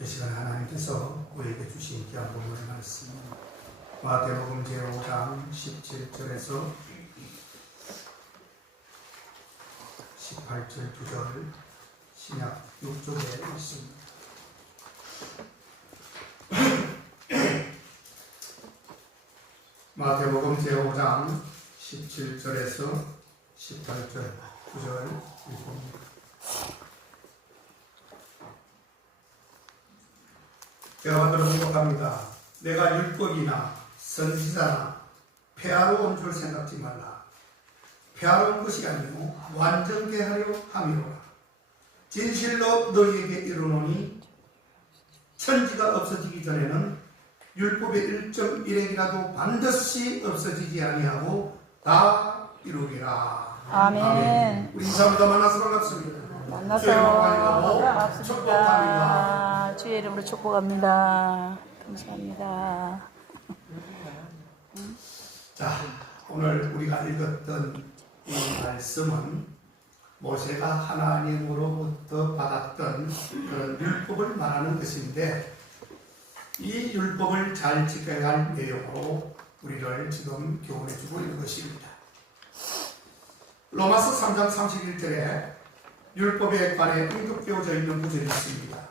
이 시간 하나님께서 우리에게 주신 귀한 복음의 말씀 마태복음 제5장 17절에서 18절 2절 신약 6쪽에 있습니다. 마태복음 제5장 17절에서 18절 9절 읽습니다. 여러분들은 행복합니다. 내가 율법이나 선지자나 폐하러 온 줄 생각지 말라. 폐하러 온 것이 아니고 완전케 하려 함이로라. 진실로 너희에게 이르노니 천지가 없어지기 전에는 율법의 1.1핵이라도 반드시 없어지지 아니하고 다 이루리라. 아멘. 우리 인사합니다. 만나서 반갑습니다. 만나서 축복합니다. 반갑습니다. 주의 이름으로 축복합니다. 감사합니다. 자, 오늘 우리가 읽었던 이 말씀은 모세가 하나님으로부터 받았던 그런 율법을 말하는 것인데, 이 율법을 잘 지켜야 할 내용으로 우리를 지금 교훈해 주고 있는 것입니다. 로마서 3장 31절에 율법에 관해 언급되어져 있는 구절이 있습니다.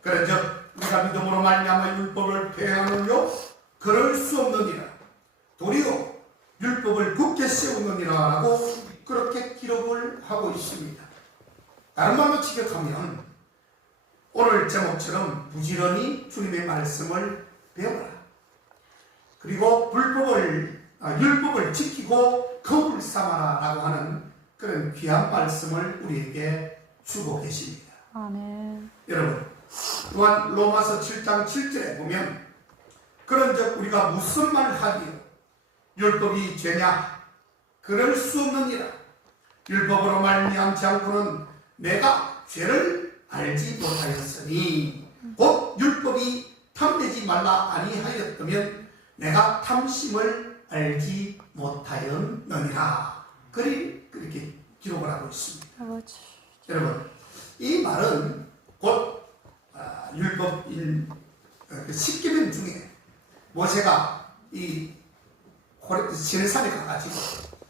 그런즉 우리가 믿음으로 말미암아 율법을 폐하느뇨 그럴 수 없느니라. 도리어 율법을 굳게 세우느니라 라고 그렇게 기록을 하고 있습니다. 다른 말로 직역하면 오늘 제목처럼 부지런히 주님의 말씀을 배워라. 그리고 율법을 지키고 거울 삼아라 라고 하는 그런 귀한 말씀을 우리에게 주고 계십니다. 아멘. 여러분, 또한 로마서 7장 7절에 보면 그런즉 우리가 무슨 말 하기요? 율법이 죄냐? 그럴 수 없느니라. 율법으로 말미암지 않고는 내가 죄를 알지 못하였으니 곧 율법이 탐내지 말라 아니하였다면 내가 탐심을 알지 못하였느니라. 그렇게 기록을 하고 있습니다. 아버지. 여러분, 이 말은 곧 율법인 십계명 중에 모세가 이 시내산에 가가지고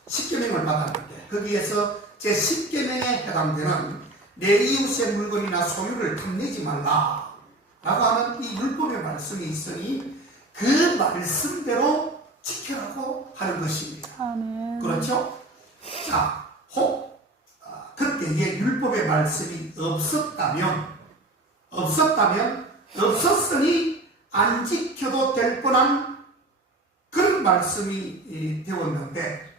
십계명을 받았는데 거기에서 제 십계명에 해당되는 내 이웃의 물건이나 소유를 탐내지 말라 라고 하는 이 율법의 말씀이 있으니 그 말씀대로 지켜라고 하는 것입니다. 아멘. 그렇죠? 자, 혹 그때에 율법의 말씀이 없었으니 안 지켜도 될 뻔한 그런 말씀이 되었는데,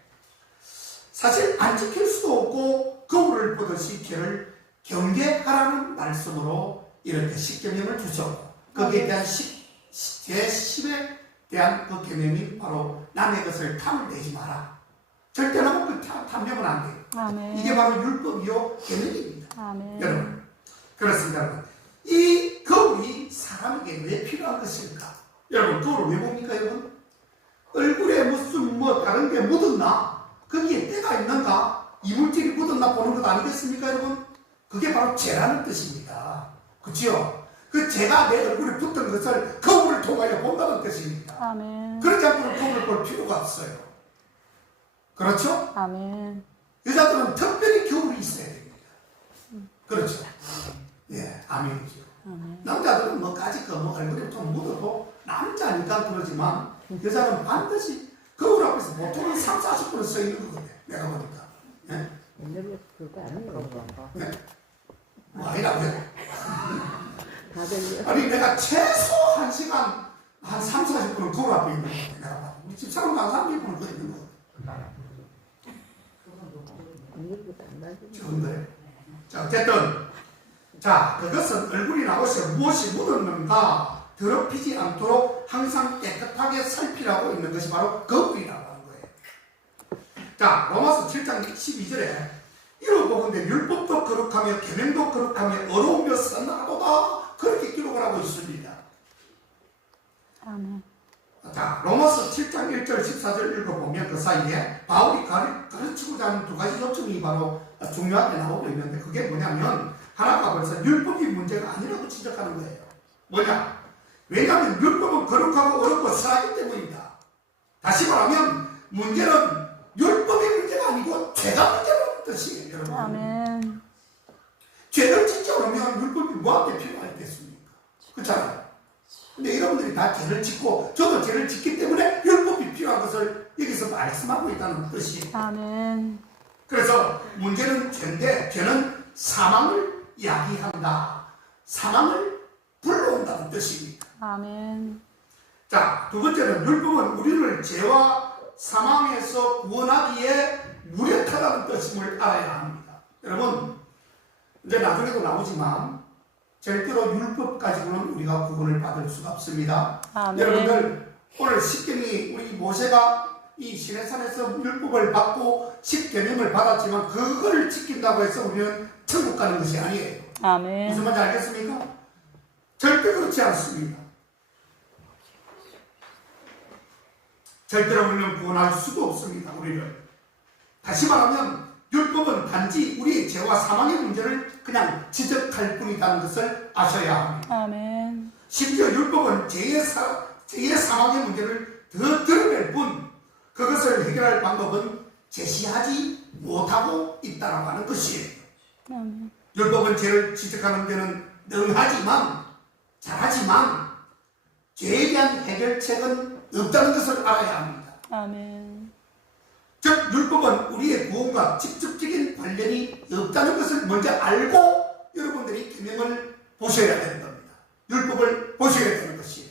사실 안 지킬 수도 없고 거울을 보듯이 죄를 경계하라는 말씀으로 이렇게 십계명을 주셨고, 거기에 대한 제10에 대한 그 계명이 바로 남의 것을 탐을 내지 마라. 절대로 그 탐내면 안 돼요. 아멘. 이게 바로 율법이요 계명입니다. 아멘. 여러분, 그렇습니다. 여러분, 이 거울이 사람에게 왜 필요한 것일까? 여러분, 거울을 왜 봅니까? 여러분, 얼굴에 무슨 다른 게 묻었나? 거기에 때가 있는가? 이물질이 묻었나 보는 것 아니겠습니까? 여러분, 그게 바로 죄라는 뜻입니다. 그렇죠? 그 죄가 내 얼굴에 붙은 것을 거울을 통하여 본다는 뜻입니다. 아멘. 그렇지 않고는 거울을 볼 필요가 없어요. 그렇죠? 아멘. 여자들은 특별히 거울이 있어야 됩니다. 그렇죠? 예, 아멘이죠. 남자들은 뭐까지 얼굴에 좀 묻어도 남자니까 그러지만 여자는 반드시 거울 앞에서 보통은 3, 40분은 서 있는 거거든요. 내가 보니까. 예? 옛날에 그거 아니에요. 예? 뭐 아니라고요? 다들 아니, 내가 최소 1시간 한 3, 40분은 거울 앞에 있는 거예요. 내가 봐도. 집사람도 한 30분은 거 있는 거예요. 좋은데. 자, 어쨌든, 그것은 얼굴이나 옷에 무엇이 묻었는가 더럽히지 않도록 항상 깨끗하게 살피라고 있는 것이 바로 거울이라고 하는 거예요. 자, 로마서 7장 12절에 이러보건대 율법도 거룩하며 계명도 거룩하며 어려우며 선하도다 그렇게 기록을 하고 있습니다. 아멘. 자, 로마서 7장 1절 14절 읽어보면 그 사이에 바울이 가르치고자 하는 두 가지 요청이 바로 중요하게 나오고 있는데, 그게 뭐냐면 하나가 벌써 율법이 문제가 아니라고 지적하는 거예요. 뭐냐? 왜냐하면 율법은 거룩하고 어렵고 선하기 때문이다. 다시 말하면 문제는 율법의 문제가 아니고 죄가 문제라는 뜻이에요, 여러분. 아멘. 죄를 짓지 않으면 율법이 뭐한테 필요하겠습니까? 그렇잖아요. 근데 여러분들이 다 죄를 짓고 저도 죄를 짓기 때문에 율법이 필요한 것을 여기서 말씀하고 있다는 뜻이에요. 아멘. 그래서 문제는 죄인데 죄는 사망을 이야기한다. 사망을 불러온다는 뜻입니다. 아멘. 자, 두 번째는 율법은 우리를 죄와 사망에서 구원하기에 무력하다는 뜻임을 알아야 합니다. 여러분, 이제 나중에도 나오지만 절대로 율법 가지고는 우리가 구원을 받을 수가 없습니다. 아멘. 여러분들, 오늘 십계명이 우리 모세가 이 시내산에서 율법을 받고 십계명을 받았지만 그거를 지킨다고 해서 우리는 천국 가는 것이 아니에요. 아멘. 무슨 말인지 알겠습니까? 절대 그렇지 않습니다. 절대로 우리는 구원할 수도 없습니다. 우리를. 다시 말하면 율법은 단지 우리의 죄와 사망의 문제를 그냥 지적할 뿐이라는 것을 아셔야 합니다. 아멘. 심지어 율법은 죄의 사망의 문제를 더 드러낼 뿐 그것을 해결할 방법은 제시하지 못하고 있다고 하는 것이에요. 아멘. 율법은 죄를 지적하는 데는 능하지만 잘하지만 죄에 대한 해결책은 없다는 것을 알아야 합니다. 아멘. 즉 율법은 우리의 구원과 직접적인 관련이 없다는 것을 먼저 알고 여러분들이 계명을 보셔야 되는 겁니다. 율법을 보셔야 되는 것이에요.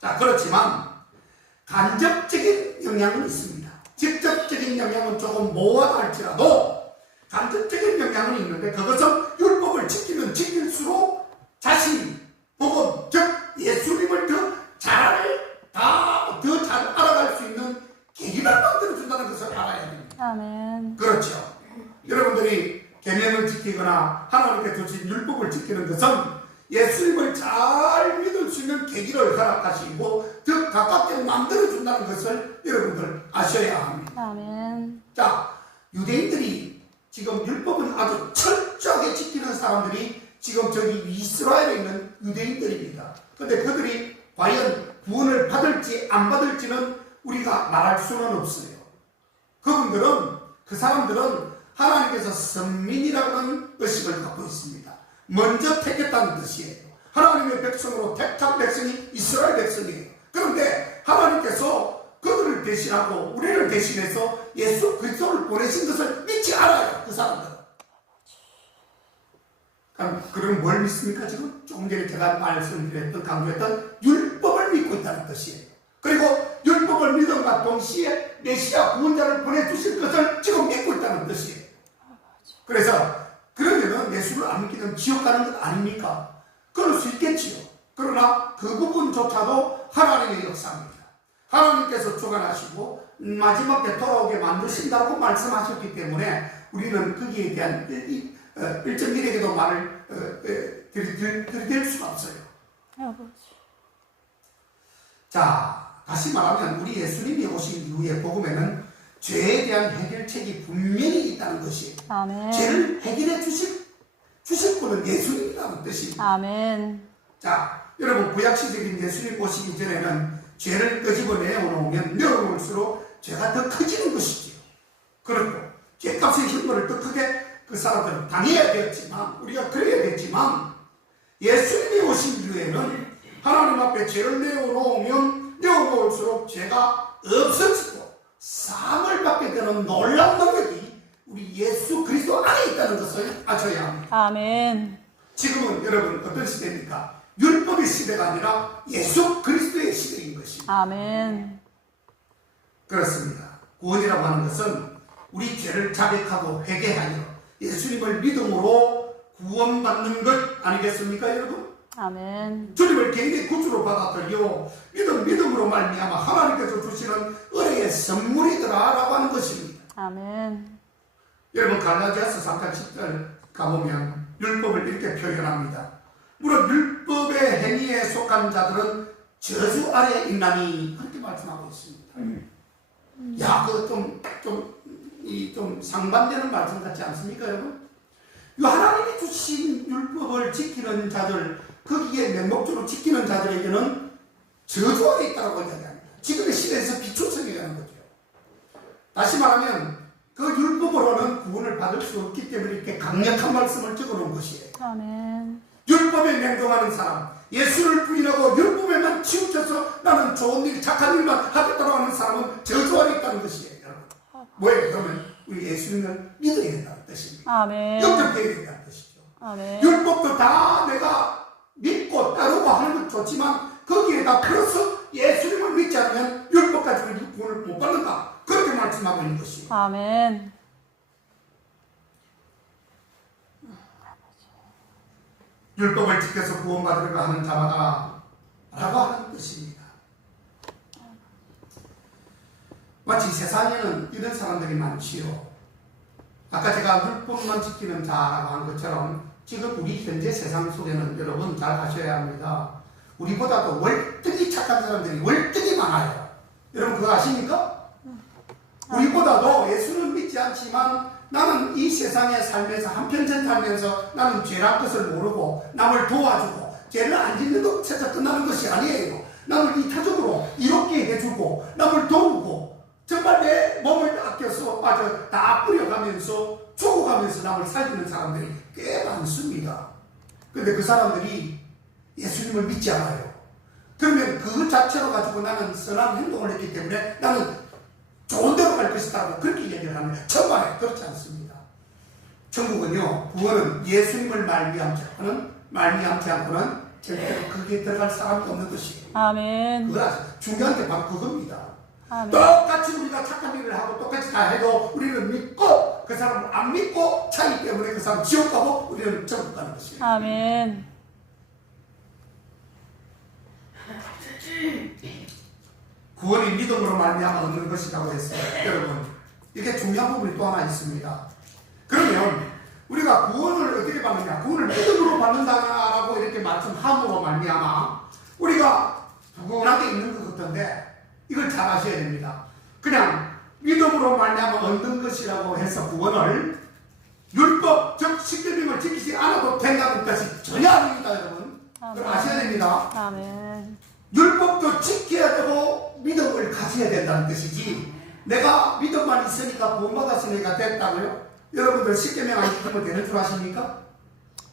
자, 그렇지만 간접적인 영향은 있습니다. 직접적인 영향은 조금 모호하다 할지라도 간접적인 영향은 있는데 그것은 율법을 지키면 지킬수록 자신 복음, 즉 예수님을 더 잘 알아갈 수 있는 계기를 만들어준다는 것을 알아야 됩니다. 아멘. 그렇죠. 여러분들이 계명을 지키거나 하나님께 주신 율법을 지키는 것은 예수님을 잘 믿을 수 있는 계기를 허락하시고 더 가깝게 만들어준다는 것을 여러분들 아셔야 합니다. 아멘. 자, 유대인들이 지금 율법은 아주 철저하게 지키는 사람들이 지금 저기 이스라엘에 있는 유대인들입니다. 그런데 그들이 과연 구원을 받을지 안 받을지는 우리가 말할 수는 없어요. 그 사람들은 하나님께서 선민이라고 하는 의식을 갖고 있습니다. 먼저 택했다는 뜻이에요. 하나님의 백성으로 택한 백성이 이스라엘 백성이에요. 그런데 하나님께서 그들을 대신하고 우리를 대신해서 예수 그리스도를 보내신 것을 믿지 않아요. 그 사람들은. 그럼 뭘 믿습니까? 지금 조금 전에 제가 말씀드렸던 강조했던 율법을 믿고 있다는 뜻이에요. 그리고 율법을 믿음과 동시에 메시아 구원자를 보내주실 것을 지금 믿고 있다는 뜻이에요. 그래서 그러면은 예수를 안 믿기는 지옥 가는 것 아닙니까? 그럴 수 있겠지요. 그러나 그 부분조차도 하나님의 역사입니다. 하나님께서 주관하시고 마지막 때 돌아오게 만드신다고 말씀하셨기 때문에 우리는 거기에 대한 일정일에게도 말을 들이댈 수가 없어요. 아버지. 자, 다시 말하면 우리 예수님이 오신 이후에 복음에는 죄에 대한 해결책이 분명히 있다는 것이에요. 아멘. 죄를 해결해 주실 분은 예수님이라는 뜻입니다. 아멘. 자, 여러분 구약시적인 예수님 오시기 전에는 죄를 끄집어내어 놓을수록 죄가 더 커지는 것이지요. 그렇고 죄값의 형벌을 더 크게 그 사람들은 당해야 되었지만 우리가 그래야 됐지만 예수님이 오신 이후에는 하나님 앞에 죄를 내어놓을수록 죄가 없어지고 사함을 받게 되는 놀라운 능력이 우리 예수 그리스도 안에 있다는 것을 아셔야 합니다. 아멘. 지금은 여러분 어떤 시대입니까? 율법의 시대가 아니라 예수 그리스도의 시대인 것입니다. 아멘. 그렇습니다. 구원이라고 하는 것은 우리 죄를 자백하고 회개하여 예수님을 믿음으로 구원받는 것 아니겠습니까, 여러분? 아멘. 주님을 개인의 구주로 받아들여 믿음으로 말미암아 하나님께서 주시는 은혜의 선물이더라라고 하는 것입니다. 아멘. 여러분 갈라디아서 3장 10절 가보면 율법을 이렇게 표현합니다. 물론 율법의 행위에 속한 자들은 저주 아래 있나니 그렇게 말씀하고 있습니다. 야, 그 좀 상반되는 말씀 같지 않습니까, 여러분? 이 하나님이 주신 율법을 지키는 자들, 거기에 맹목적으로 지키는 자들에게는 저주 안에 있다고 이야기합니다. 지금의 시대에서 비추성이 되는 거죠. 다시 말하면 그 율법으로는 구원을 받을 수 없기 때문에 이렇게 강력한 말씀을 적어놓은 것이에요. 아멘. 율법에 맹동하는 사람, 예수를 부인하고 율법에만 치우쳐서 나는 좋은 일, 착한 일만 하겠다고 하는 사람은 저주 안에 있다는 것이에요. 여러분. 뭐예요? 그러면 우리 예수님을 믿어야 된다는 뜻입니다. 아멘. 영접해야 된다는 뜻이죠. 아멘. 율법도 다 내가 믿고 따르고 하는 건 좋지만 거기에다 플러스 예수님을 믿지 않으면 율법 가지고 구원을 못 받는다. 그렇게 말씀하고 있는 것이에요. 아멘. 율법을 지켜서 구원받으려고 하는 자마다 라고 하는 뜻입니다. 마치 세상에는 이런 사람들이 많지요. 아까 제가 율법만 지키는 자라고 한 것처럼 지금 우리 현재 세상 속에는 여러분 잘 아셔야 합니다. 우리보다도 월등히 착한 사람들이 월등히 많아요. 여러분 그거 아십니까? 우리보다도 예수는 믿지 않지만 나는 이 세상에 살면서 한평생 살면서 나는 죄란 것을 모르고 남을 도와주고 죄를 안 짓는 것 찾아 끝나는 것이 아니에요. 남을 이타적으로 이롭게 해주고 남을 도우고 정말 내 몸을 아껴서 다 뿌려가면서 죽어가면서 남을 살리는 사람들이 꽤 많습니다. 그런데 그 사람들이 예수님을 믿지 않아요. 그러면 그 자체로 가지고 나는 선한 행동을 했기 때문에 나는 좋은 데로 갈 것이다고 그렇게 얘기를 합니다. 천만에 그렇지 않습니다. 천국은요, 구원은 예수님을 말미암지 않고는 절대로 거기에 들어갈 사람이 없는 것이에요. 아멘. 그걸 아세요? 중요한 게 바로 그겁니다. 아멘. 똑같이 우리가 착한 일을 하고 똑같이 다 해도 우리는 믿고 그 사람을 안 믿고 차이기 때문에 그 사람 지옥 가고 우리는 천국 가는 것이에요. 아멘. 구원이 믿음으로 말미암아 얻는 것이라고 했어요. 여러분, 이게 중요한 부분이 또 하나 있습니다. 그러면 우리가 구원을 어떻게 받느냐? 구원을 믿음으로 받는다라고 이렇게 말씀함으로 말미암아 우리가 부근하게 있는 것 같은데 이걸 잘 아셔야 됩니다. 그냥 믿음으로 말미암아 얻는 것이라고 해서 구원을 율법, 즉 십계명을 지키지 않아도 된다는 뜻이 전혀 아닙니다, 여러분. 그걸 아셔야 됩니다. 아멘. 율법도 지켜야 되고 믿음을 가져야 된다는 뜻이지 내가 믿음만 있으니까 구원받았으니까 됐다고요? 여러분들 십계명 안 지키면 되는 줄 아십니까?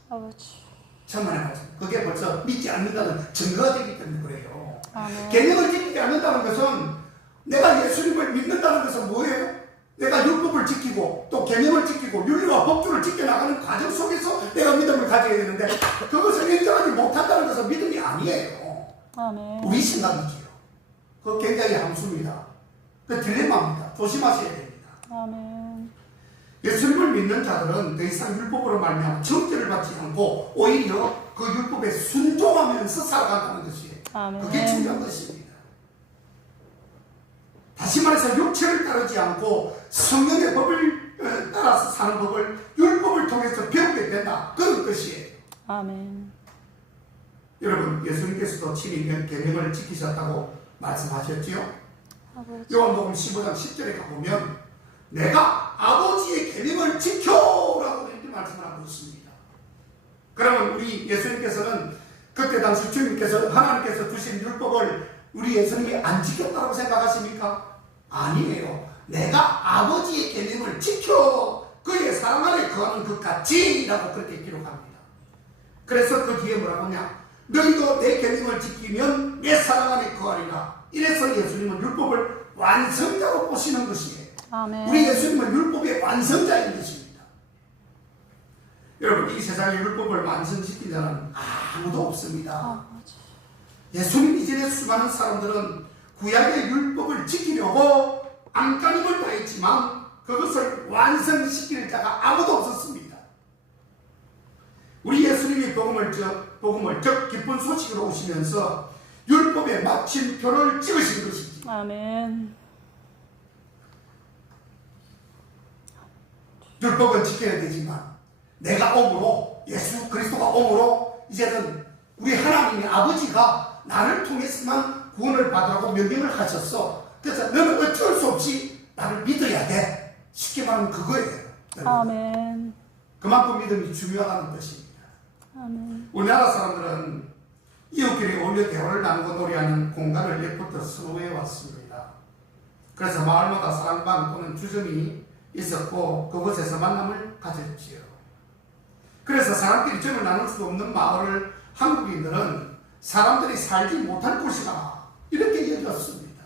아버지. 천만의 말씀. 그게 벌써 믿지 않는다는 증거가 되기 때문에 그래요. 아멘. 계명을 지키지 않는다는 것은 내가 예수님을 믿는다는 것은 뭐예요? 내가 율법을 지키고 또 계명을 지키고 윤리와 법주를 지켜나가는 과정 속에서 내가 믿음을 가져야 되는데 그것을 인정하지 못한다는 것은 믿음이 아니에요. 아멘. 우리 생각이지요. 그거 굉장히 함수입니다. 그 딜레마입니다. 조심하셔야 됩니다. 아멘. 예수님을 믿는 자들은 더 이상 율법으로 말미암아 정죄를 받지 않고 오히려 그 율법에 순종하면서 살아간다는 것이에요. 아멘. 그게 중요한 것입니다. 다시 말해서 육체를 따르지 않고 성령의 법을 따라서 사는 법을 율법을 통해서 배우게 된다. 그런 것이에요. 아멘. 여러분, 예수님께서도 친히 계명을 지키셨다고 말씀하셨지요? 아버지. 요한복음 15장 10절에 가보면 내가 아버지의 계명을 지켜라고 이렇게 말씀을 하고 있습니다. 그러면 우리 예수님께서는 그때 당시 주님께서 하나님께서 주신 율법을 우리 예수님이 안 지켰다고 생각하십니까? 아니에요. 내가 아버지의 계명을 지켜 그의 사랑 안에 거하는 것 같지라고 그렇게 기록합니다. 그래서 그 뒤에 뭐라고 하냐? 너희도 내 계명을 지키면 내 사랑 안에 거하리라. 이래서 예수님은 율법을 완성자로 보시는 것이에요. 아멘. 우리 예수님은 율법의 완성자인 것입니다. 여러분, 이 세상에 율법을 완성시킨 자는 아무도 없습니다. 아버지. 예수님 이전에 수많은 사람들은 구약의 율법을 지키려고 안간힘을 다했지만 그것을 완성시킬 자가 아무도 없었습니다. 우리 예수님이 복음을 즉 기쁜 소식으로 오시면서 율법에 마침표를 찍으신 것이지. 아멘. 율법은 지켜야 되지만 내가 옴으로 예수 그리스도가 옴으로 이제는 우리 하나님의 아버지가 나를 통해서만 구원을 받으라고 명령을 하셨어. 그래서 너는 어쩔 수 없이 나를 믿어야 돼. 쉽게 말하면 그거예요. 아멘. 그만큼 믿음이 중요하다는 뜻입니다. 아멘. 우리나라 사람들은 이웃끼리 어울려 대화를 나누고 놀이하는 공간을 예부터 선호해 왔습니다. 그래서 마을마다 사랑방 또는 주점이 있었고 그곳에서 만남을 가졌지요. 그래서 사람끼리 점을 나눌 수 없는 마을을 한국인들은 사람들이 살지 못할 곳이다 이렇게 여겼습니다.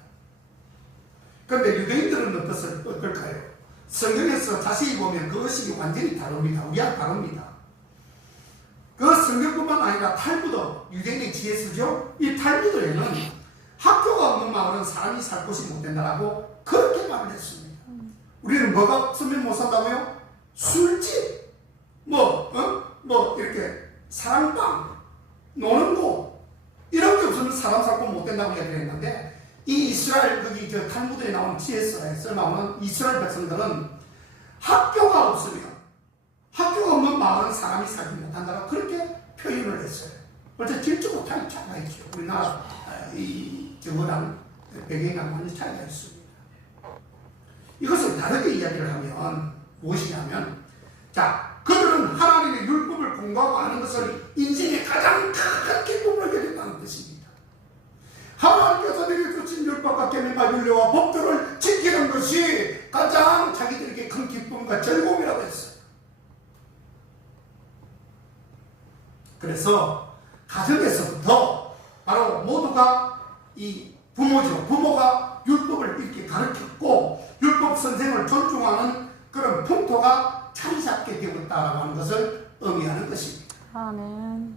그런데 유대인들은 어떨까요? 성경에서 자세히 보면 그 의식이 완전히 다릅니다. 우리와 다릅니다. 그 성경뿐만 아니라 탈무드, 유대인의 지혜수죠. 이 탈무드에는 학교가 없는 마을은 사람이 살 곳이 못 된다라고 그렇게 말을 했습니다. 우리는 뭐가 없으면 못 산다고요? 술집, 이렇게 사랑방, 노는 곳 이런 게 없으면 사람 살고 못 된다고 이야기를 했는데 이 이스라엘 거기 저 탈무드에 나오는 지혜서에서 나오는 이스라엘 백성들은 학교가 없으면 학교가 없는 마을은 사람이 살지 못한다고 그렇게 표현을 했어요. 그래서 질적으로 차이가 있죠. 우리나라 저거랑 배경이랑 완전 차이가 있습니다. 이것을 다르게 이야기를 하면 무엇이냐면 그들은 하나님의 율법을 공부하고 아는 것을 인생의 가장 큰 기쁨을 여겼다는 뜻입니다. 하나님께서 내려주신 율법과 계명과 윤례와 법도를 지키는 것이 가장 자기들에게 큰 기쁨과 즐거움이라고 했어요. 그래서 가정에서부터 바로 모두가 이 부모죠. 부모가 율법을 이렇게 가르쳤고 율법 선생을 존중하는 그런 풍토가 자리 잡게 되었다라고 하는 것을 의미하는 것입니다. 아멘.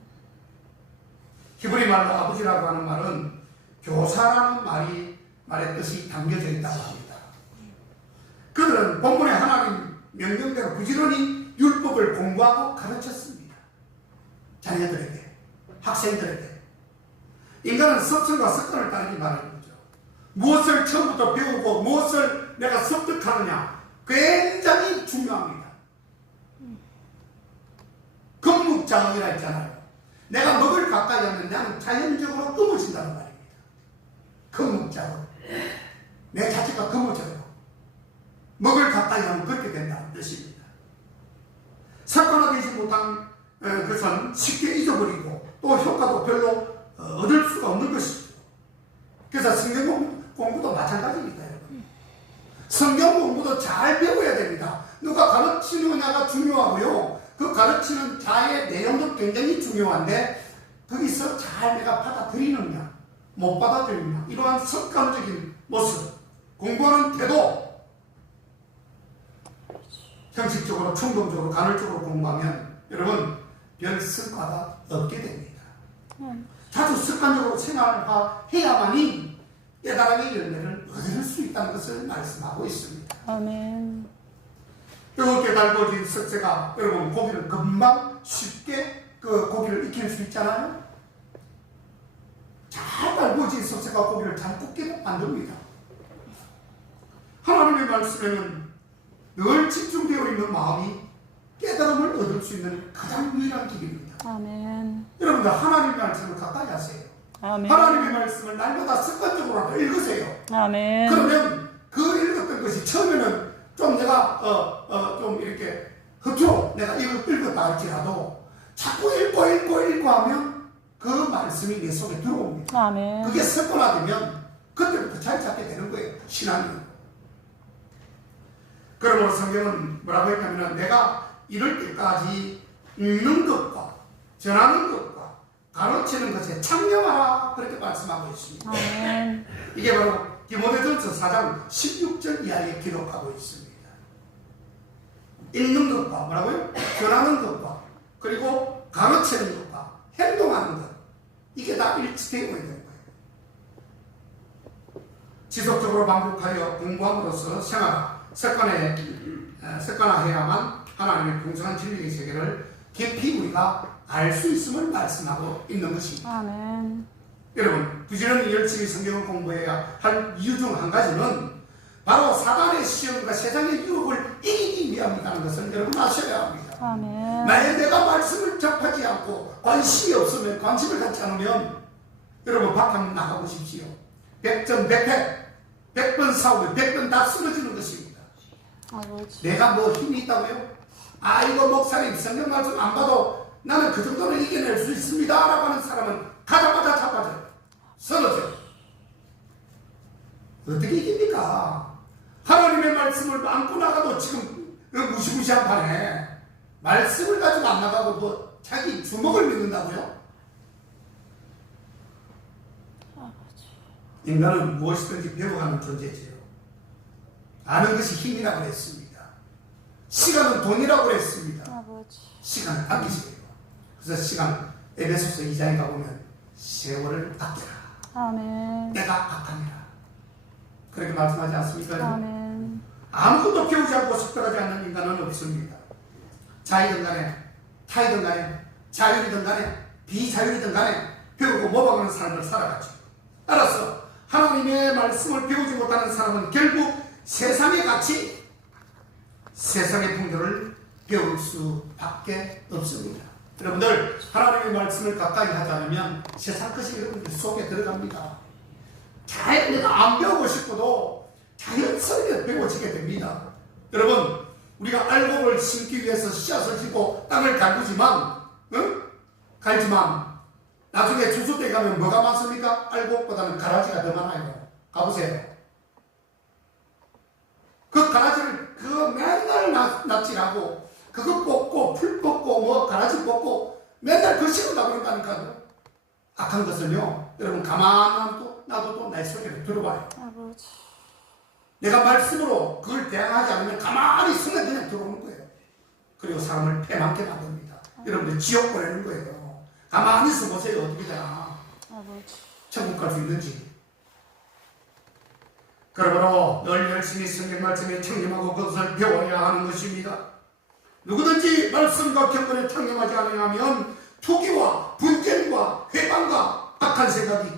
히브리 말로 아버지라고 하는 말은 교사라는 말의 뜻이 담겨져 있다고 합니다. 그들은 본문의 하나님 명령대로 부지런히 율법을 공부하고 가르쳤습니다. 자녀들에게, 학생들에게. 인간은 습성과 습관을 따르기 마련이죠. 무엇을 처음부터 배우고 무엇을 내가 습득하느냐 굉장히 중요합니다. 금묵작업이라 했잖아요. 내가 먹을 가까이 하면 나는 자연적으로 금어진다는 말입니다. 금묵작업. 내 자체가 금어져요. 먹을 가까이 하면 그렇게 된다는 뜻입니다. 습관화되지 못한 것은 쉽게 잊어버리고 또 효과도 별로 얻을 수가 없는 것이죠. 그래서 성경 공부도 마찬가지입니다, 여러분. 성경 공부도 잘 배워야 됩니다. 누가 가르치느냐가 중요하고요. 그 가르치는 자의 내용도 굉장히 중요한데 거기서 잘 내가 받아들이느냐 못 받아들이느냐 이러한 습관적인 모습 공부하는 태도 형식적으로 충동적으로 간헐적으로 공부하면 여러분 별 성과가 없게 됩니다. 자주 습관적으로 생활해야만이 깨달음의 열매를 얻을 수 있다는 것을 말씀하고 있습니다. 아멘. 뜨겁게 달궈진 석쇠가 여러분 고기를 금방 쉽게 그 고기를 익힐 수 있잖아요. 잘 달궈진 석쇠가 고기를 잘 굽게 만듭니다. 하나님의 말씀에는 늘 집중되어 있는 마음이 깨달음을 얻을 수 있는 가장 유일한 길입니다. 아멘. 여러분들 하나님의 말씀을 가까이 하세요. 아멘. 하나님의 말씀을 날마다 습관적으로라도 읽으세요. 아멘. 그러면 그 읽었던 것이 처음에는 좀 내가 좀 이렇게 흡수로 내가 읽었다 할지라도 자꾸 읽고 하면 그 말씀이 내 속에 들어옵니다. 아멘. 그게 습관화되면 그때부터 잘 잡게 되는 거예요. 신앙이. 그러므로 성경은 뭐라고 했냐면 내가 이럴 때까지 읽는 것과 전하는 것과 가르치는 것에 창념하라 그렇게 말씀하고 있습니다. 아멘. 이게 바로 디모데전서 4장 16절 이하에 기록하고 있습니다. 읽는 것과 뭐라고요? 전하는 것과 그리고 가르치는 것과 행동하는 것 이게 다 일치되고 있는 거예요. 지속적으로 반복하여 공부함으로써 습관화해야만 하나님의 풍성한 진리의 세계를 깊이 우리가 알 수 있음을 말씀하고 있는 것입니다. 아멘. 여러분 부지런히 열심히 성경을 공부해야 할 이유 중 한 가지는 바로 사단의 시험과 세상의 유혹을 이기기 위함이라는 것을 여러분 아셔야 합니다. 아멘. 만약 내가 말씀을 접하지 않고 관심이 없으면 관심을 갖지 않으면 여러분 밖 한번 나가보십시오. 100점 100회 100번 싸우고 100번 다 쓰러지는 것입니다. 아버지. 내가 뭐 힘이 있다고요? 이거 목사님 성경 말씀 안 봐도 나는 그 정도는 이겨낼 수 있습니다 라고 하는 사람은 가자마자 자빠져요. 쓰러져요. 어떻게 이깁니까? 하나님의 말씀을 안고 나가도 지금 무시무시한 판에 말씀을 가지고 안 나가고 뭐 자기 주먹을 믿는다고요? 인간은 무엇이든지 배워가는 존재지요. 아는 것이 힘이라고 했습니다. 시간은 돈이라고 했습니다. 아버지. 시간을 아끼시래요. 그래서 시간 에베소서 2장에 가보면 세월을 아껴라. 아멘. 내가 악합니다. 그렇게 말씀하지 않습니까? 아멘. 아무것도 배우지 않고 습득하지 않는 인간은 없습니다. 자이든 간에 타이든 간에 자율이든 간에 비자율이든 간에 배우고 모방하는 삶을 살아가죠. 따라서 하나님의 말씀을 배우지 못하는 사람은 결국 세상의 가치, 세상의 풍조를 배울 수밖에 없습니다. 여러분들 하나님의 말씀을 가까이 하지 않으면 세상 것이 여러분들 속에 들어갑니다. 내가 안 배우고 싶어도 자연스럽게 배워지게 됩니다. 여러분 우리가 알곡을 심기 위해서 씨앗을 짓고 땅을 갈구지만 나중에 추수 때 가면 뭐가 많습니까? 알곡보다는 가라지가 더 많아요. 가보세요. 그 가라지를 맨날 납치하고 그거 뽑고 풀 뽑고 뭐 가라지 뽑고 맨날 그 식은다 그런다니까요. 악한 것은요 여러분 가만 놔둬도 날 소리를 들어봐요. 아버지. 내가 말씀으로 그걸 대항하지 않으면 가만히 있으면 그냥 들어오는 거예요. 그리고 사람을 패망게 만듭니다. 여러분들 지옥 보내는 거예요. 가만히 있어 보세요. 어떻게 되나. 아버지. 천국 갈 수 있는지. 그러므로 늘 열심히 성경 말씀에 청렴하고 그것을 배워야 하는 것입니다. 누구든지 말씀과 경건에 청렴하지 않으면 투기와 분쟁과 회방과 악한 생각이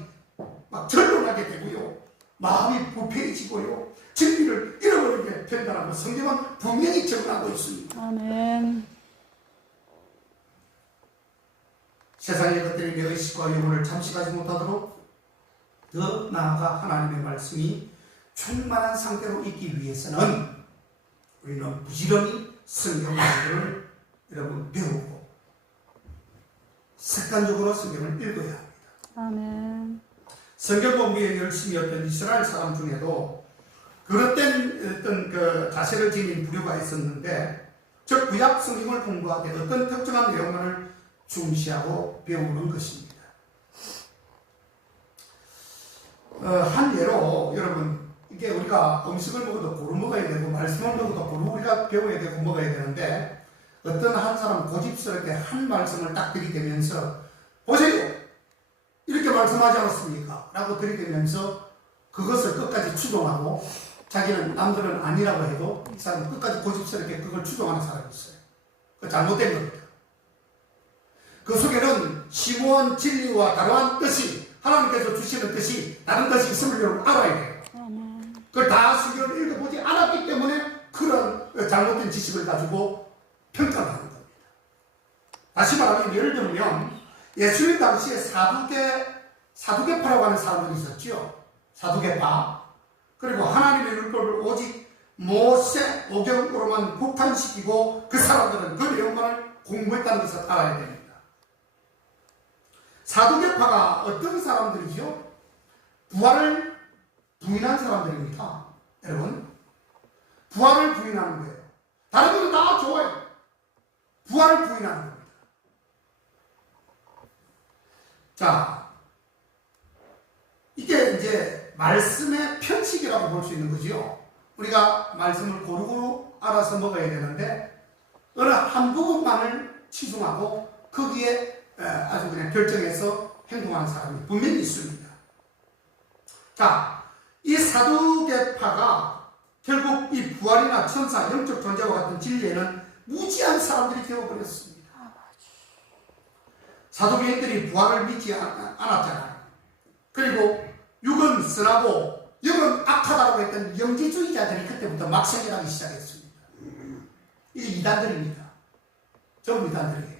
막 절로나게 되고요. 마음이 부패해지고요. 진리를 잃어버리게 된다는 성경은 분명히 적용하고 있습니다. 아멘. 세상의 것들이 내 의식과 영혼을 잠식하지 못하도록 더 나아가 하나님의 말씀이 충만한 상태로 있기 위해서는 우리는 부지런히 성경 말씀을 여러분 배우고 습관적으로 성경을 읽어야 합니다. 아멘. 성경 공부에 열심히 했던 이스라엘 사람 중에도 그릇된 어떤 그 자세를 지닌 부류가 있었는데 즉 구약 성경을 공부하되 어떤 특정한 내용만을 중시하고 배우는 것입니다. 한 예로 여러분 이게 우리가 음식을 먹어도 고루 먹어야 되고 말씀을 먹어도 고루 우리가 배워야 되고 먹어야 되는데 어떤 한 사람 고집스럽게 한 말씀을 딱 들이대면서 보세요 이렇게 말씀하지 않았습니까? 라고 들이대면서 그것을 끝까지 추종하고 자기는 남들은 아니라고 해도 이 사람은 끝까지 고집스럽게 그걸 추종하는 사람이 있어요. 그 잘못된 겁니다. 그 속에는 심오한 진리와 다양한 뜻이 하나님께서 주시는 뜻이 다른 뜻이 있음을 여러분 알아야 돼요. 그걸 다 성경을 읽어보지 않았기 때문에 그런 잘못된 지식을 가지고 평가를 하는 겁니다. 다시 말하면 예를 들면 예수님 당시에 사두개파라고 하는 사람들이 있었죠. 사두개파. 그리고 하나님의 율법을 오직 모세 오경으로만 국한시키고 그 사람들은 그 내용만을 공부했다는 것을 알아야 됩니다. 사두개파가 어떤 사람들이죠? 부활을 부인한 사람들입니다. 여러분 부활을 부인하는 거예요. 다른 것은 다 좋아요. 부활을 부인하는 겁니다. 자, 이게 이제 말씀의 편식이라고 볼 수 있는 거죠. 우리가 말씀을 고루고루 알아서 먹어야 되는데 어느 한 부분만을 치중하고 거기에 아주 그냥 결정해서 행동하는 사람이 분명히 있습니다. 자, 이 사두개파가 결국 이 부활이나 천사, 영적 존재와 같은 진리에는 무지한 사람들이 되어버렸습니다. 사두개인들이 부활을 믿지 않았잖아요. 그리고 육은 선하고 영은 악하다고 했던 영지주의자들이 그때부터 막 생겨나기 시작했습니다. 이게 이단들입니다. 전부 이단들이에요.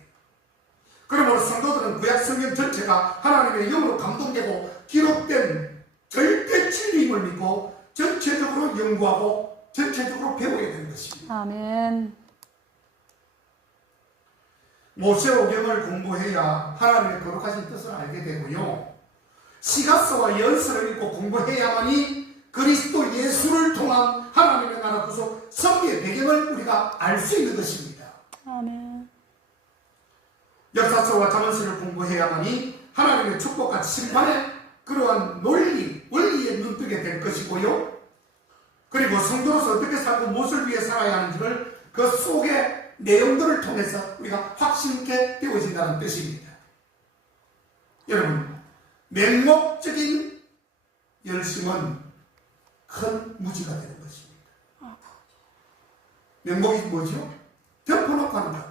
그러므로 성도들은 구약 성경 전체가 하나님의 영으로 감동되고 기록된 절대 진리임을 믿고 전체적으로 연구하고 전체적으로 배워야 되는 것입니다. 아멘. 모세오경을 공부해야 하나님의 거룩하신 뜻을 알게 되고요. 시가서와 연서를 읽고 공부해야만이 그리스도 예수를 통한 하나님의 나라 구속 섭리의 배경을 우리가 알 수 있는 것입니다. 아멘. 역사서와 자문서를 공부해야만이 하나님의 축복과 심판의 그러한 논리, 원리에 눈뜨게 될 것이고요. 그리고 성도로서 어떻게 살고 무엇을 위해 살아야 하는지를 그 속의 내용들을 통해서 우리가 확신있게 되어진다는 뜻입니다. 여러분, 맹목적인 열심은 큰 무지가 되는 것입니다. 맹목이 뭐죠? 덮어놓고 하는 것.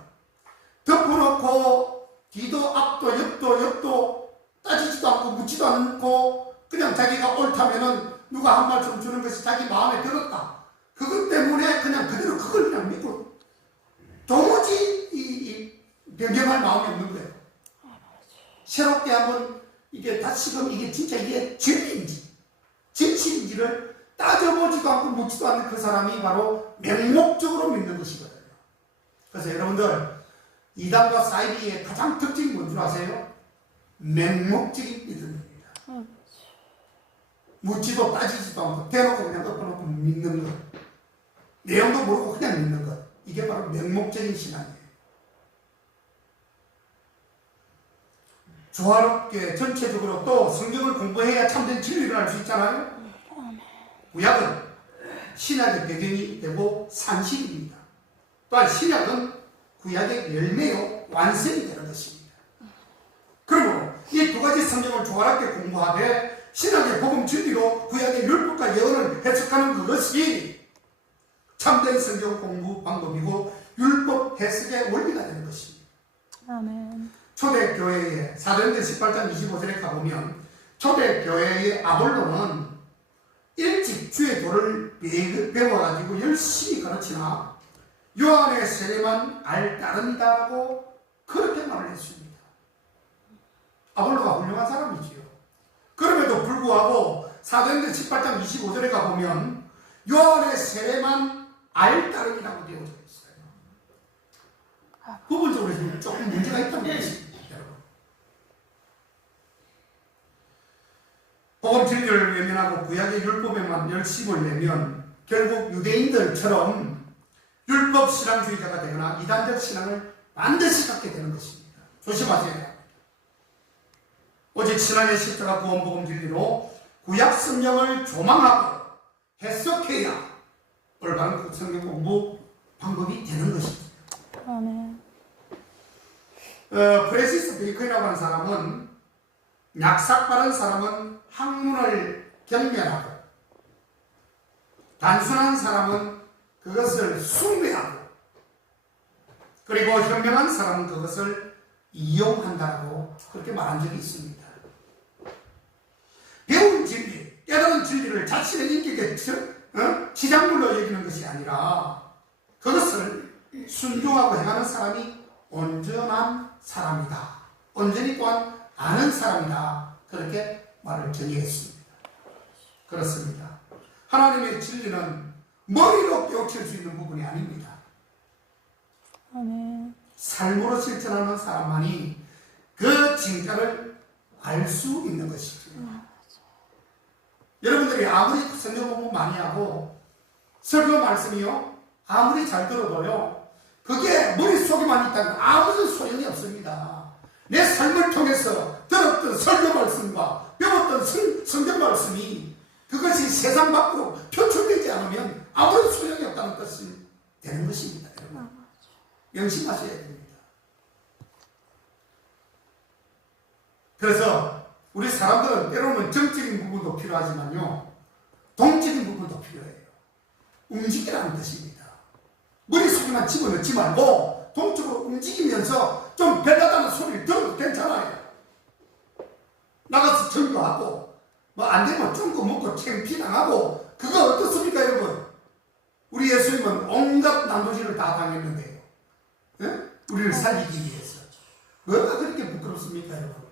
덮어놓고 뒤도 앞도 옆도 따지지도 않고 묻지도 않고 그냥 자기가 옳다면은 누가 한 말씀 주는 것이 자기 마음에 들었다. 그것 때문에 그냥 그대로 그걸 그냥 믿고 도무지 변경할 마음이 없는 거예요. 새롭게 한번 이게 다시금 이게 진짜 이게 진리인지 진실인지를 따져보지도 않고 묻지도 않는 그 사람이 바로 맹목적으로 믿는 것이거든요. 그래서 여러분들 이단과 사이비의 가장 특징이 뭔 줄 아세요? 맹목적인 믿음입니다. 묻지도 따지지도 않고 대놓고 그냥 덮어놓고 믿는 것. 내용도 모르고 그냥 믿는 것. 이게 바로 맹목적인 신앙이에요. 조화롭게 전체적으로 또 성경을 공부해야 참된 진리를 알 수 있잖아요. 구약은 신약의 배경이 되고 산실입니다. 또한 신약은 구약의 열매요 완성이 되는 것입니다. 그러므로 이 두 가지 성경을 조화롭게 공부하되 신약의 복음 진리로 구약의 율법과 예언을 해석하는 그것이 참된 성경 공부 방법이고 율법 해석의 원리가 되는 것입니다. 아멘. 초대교회에 사도행전 18장 25절에 가보면 초대교회의 아볼로는 일찍 주의 도를 배워가지고 열심히 가르치나 요한의 세례만 알따릅니다라고 그렇게 말을 했습니다. 아볼로가 훌륭한 사람이지요. 그럼에도 불구하고 사도행전 18장 25절에 가보면 요한의 세례만 알따름이라고 되어져 있어요. 부분적으로 조금 문제가 있다는 것입니다. 여러분. 복음 진리를 외면하고 구약의 율법에만 열심을 내면 결국 유대인들처럼 율법 신앙주의자가 되거나 이단적 신앙을 반드시 갖게 되는 것입니다. 조심하셔야 합니다. 오직 신앙의 십자가 구원 복음 진리로 구약 성경을 조망하고 해석해야 올바른 성경 공부 방법이 되는 것입니다. 아멘. 프레시스 베이컨이라고 하는 사람은 약삭 빠른 사람은 학문을 경멸하고 단순한 사람은 그것을 숭배하고 그리고 현명한 사람은 그것을 이용한다고 그렇게 말한 적이 있습니다. 배운 진리, 깨달은 진리를 자신의 인격의 지장물로 여기는 것이 아니라 그것을 순종하고 행하는 사람이 온전한 사람이다. 온전히 또한 아는 사람이다. 그렇게 말을 정의했습니다. 그렇습니다. 하나님의 진리는 머리로 깨우칠 수 있는 부분이 아닙니다. 아멘. 삶으로 실천하는 사람만이 그 진가를 알 수 있는 것이죠. 여러분들이 아무리 성경 공부 많이 하고 설교 말씀이요 아무리 잘 들어도요 그게 머릿속에만 있다면 아무런 소용이 없습니다. 내 삶을 통해서 들었던 설교 말씀과 배웠던 성경 말씀이 그것이 세상 밖으로 표출되지 않으면 아무런 소용이 없다는 뜻이 되는 것입니다. 여러분. 명심하셔야 됩니다. 그래서 우리 사람들은 때로는 정적인 부분도 필요하지만요 동적인 부분도 필요해요. 움직이라는 뜻입니다. 머릿속에만 집어넣지 말고 동적으로 움직이면서 좀 별다다는 소리를 들어도 괜찮아요. 나가서 전도하고 뭐 안되면 쫑거 먹고 창피당하고 그거 어떻습니까 여러분? 우리 예수님은 온갖 난도질을 다 당했는데요. 네? 우리를 살리기 위해서 뭐가 그렇게 부끄럽습니까 여러분?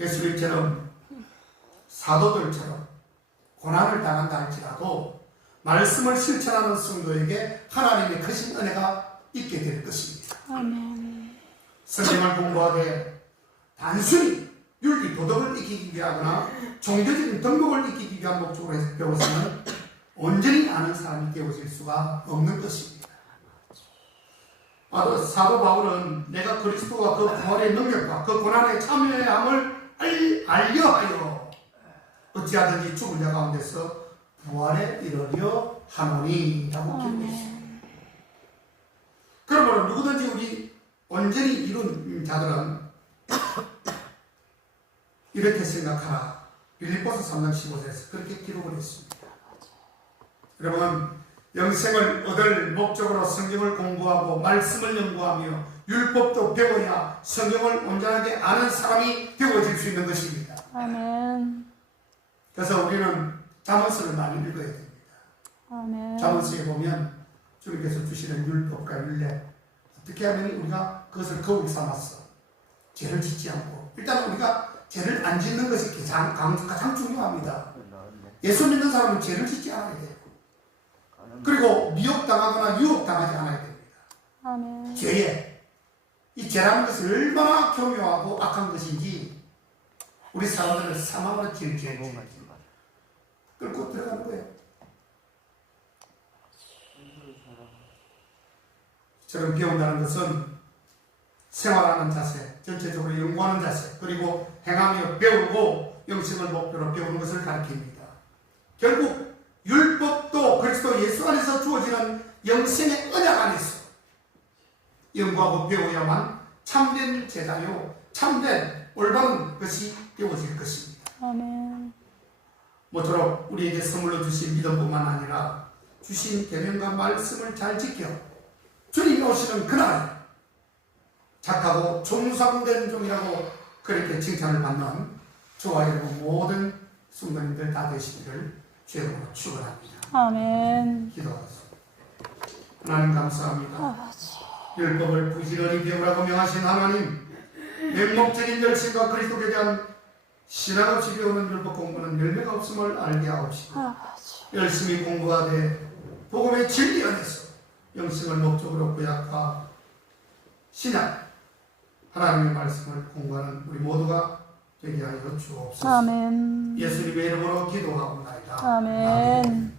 예수님처럼 사도들처럼 고난을 당한다 할지라도 말씀을 실천하는 성도에게 하나님의 크신 은혜가 있게 될 것입니다. 아멘. 성경을 공부하되 단순히 윤리 도덕을 익히기 위하거나 종교적인 덕목을 익히기 위한 목적으로 해서 배워서는 온전히 아는 사람이 되어질 수가 없는 것입니다. 사도 바울은 내가 그리스도와 그 부활의 능력과 그 고난에 참여해야 함을 알려하여 어찌하든지 죽은 자 가운데서 부활에 이르려 하노니 라고 기록했습니다. 그러므로 누구든지 우리 온전히 이룬 자들은 이렇게 생각하라. 빌립보서 3장 15절에서 그렇게 기록을 했습니다. 여러분, 영생을 얻을 목적으로 성경을 공부하고 말씀을 연구하며 율법도 배워야 성경을 온전하게 아는 사람이 되어질 수 있는 것입니다. 아멘. 그래서 우리는 잠언서를 많이 읽어야 됩니다. 아멘. 잠언서에 보면 주님께서 주시는 율법과 율례, 어떻게 하면 우리가 그것을 거울 삼아서 죄를 짓지 않고, 일단 우리가 죄를 안 짓는 것이 가장 중요합니다. 예수 믿는 사람은 죄를 짓지 않아야 돼요. 그리고 미혹당하거나 유혹당하지 않아야 됩니다. 아멘. 죄에, 이 죄라는 것이 얼마나 교묘하고 악한 것인지 우리 사람들은 사망으로 질죄 끌고 들어가는 거예요. 저런 배운다는 것은 생활하는 자세, 전체적으로 연구하는 자세, 그리고 행하며 배우고 영생을 목표로 배우는 것을 가리킵니다. 결국 율법도 그리스도 예수 안에서 주어지는 영생의 언약 안에서 연구하고 배워야만 참된 제자요, 참된 올바른 것이 되어질 것입니다. 아멘. 모쪼록 우리에게 선물로 주신 믿음뿐만 아니라 주신 계명과 말씀을 잘 지켜 주님이 오시는 그날 착하고 종사된 종이라고 그렇게 칭찬을 받는 저와 여러분 모든 성도님들 다 되시기를 주님으로 축원합니다. 아멘. 기도하겠습니다. 하나님 감사합니다. 율법을 부지런히 배우라고 명하신 하나님, 맹목적인 열심과 그리스도에 대한 신앙 없이 배우는 율법 공부는 열매가 없음을 알게 하옵시고 열심히 공부하되 복음의 진리 안에서 영생을 목적으로 구약과 신약 하나님의 말씀을 공부하는 우리 모두가 되게 하여 주옵소서. 아멘. 예수님의 이름으로 기도하옵나이다. 아멘.